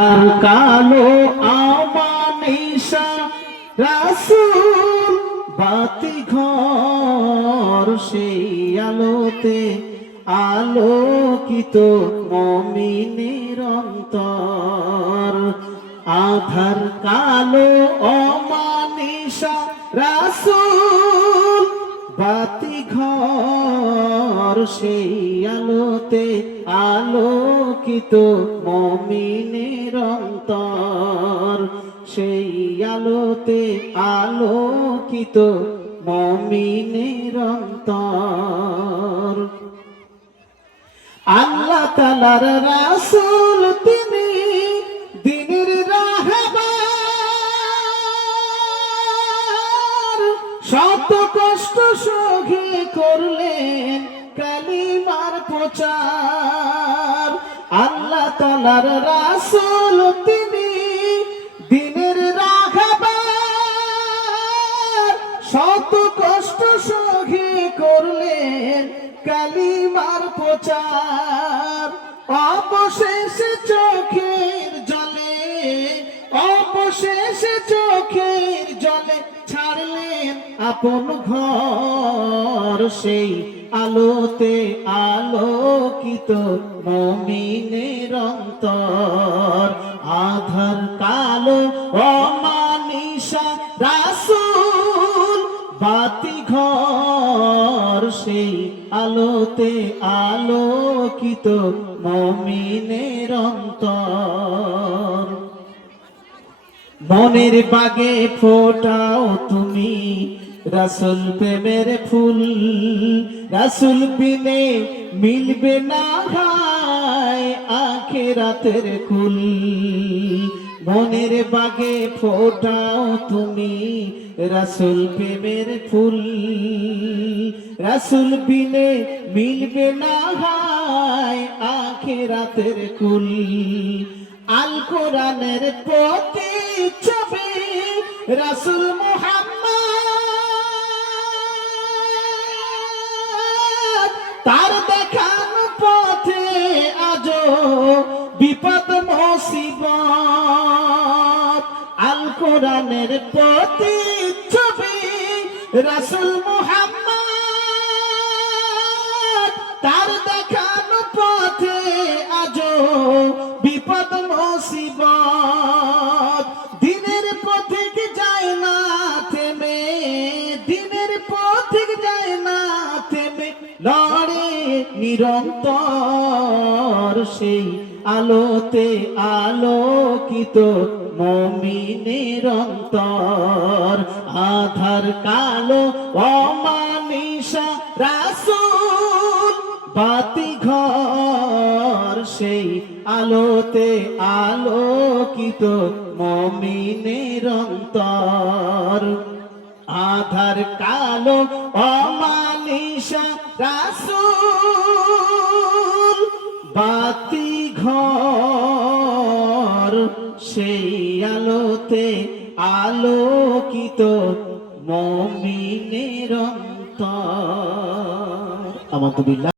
আর কালো আমানিশা রাসূল বাতি ঘর সেই আলোতে আলোকিত মুমিনের অন্তর। আধার কালো অমানিশা রাসূল বাতি ঘর সেই আলোতে আলোকিত মুমিনের অন্তর। সেই আলোতে আলোকিত মুমিনের অন্তর। আল্লাহ তাআলার রাসূল তিনি দিনের রাহবার, শত কষ্ট সহে করলেন কালিমার প্রচার। আল্লাহ তাআলার রাসূল তিনি দিনের রাহবার, শত কষ্ট সহে করলেন কালিমার প্রচার। অবশেষে চোখের জলে, অবশেষে চোখের জলে ছাড়লেন আপন ঘর। সেই আলোতে আলোকিত মুমিনের অন্তর। আধার কালো অমানিশা রাসূল বাতি ঘর সেই আলোতে আলোকিত মুমিনের অন্তর। মনের বাগে ফোটাও তুমি রাসূল প্রেমের ফুল, রাসূল বিনে মিলবে না হায় আখিরাতের কুল। মনের বাগে ফোটাও তুমি রাসূল প্রেমের ফুল, রাসূল বিনে মিলবে না হায় আখিরাতের কুল। আল কোরআনের প্রতিচ্ছবি রাসূল মুহাম্মদ, তার দেখানো পথে আজো বিপদ মুসিবত। আল কোরআনের প্রতিচ্ছবি রাসূল মুহাম্মদ, তার দেখানো পথে আজো বিপদ মুসিবত। দিনের পথিক যায় না থেমে, দিনের পথিক যায় না থেমে, লড়ে নিরন্তর। সেই আলোতে আলোকিত মুমিনের অন্তর। আধার কালো অমানিশা রাসূল বাতি ঘর সেই আলোতে আলোকিত মুমিনের অন্তর। আধার কালো অমানিশা রাসূল বাতি ঘর সেই আলোতে আলোকিত মুমিনের অন্তর। আলহামদুলিল্লাহ।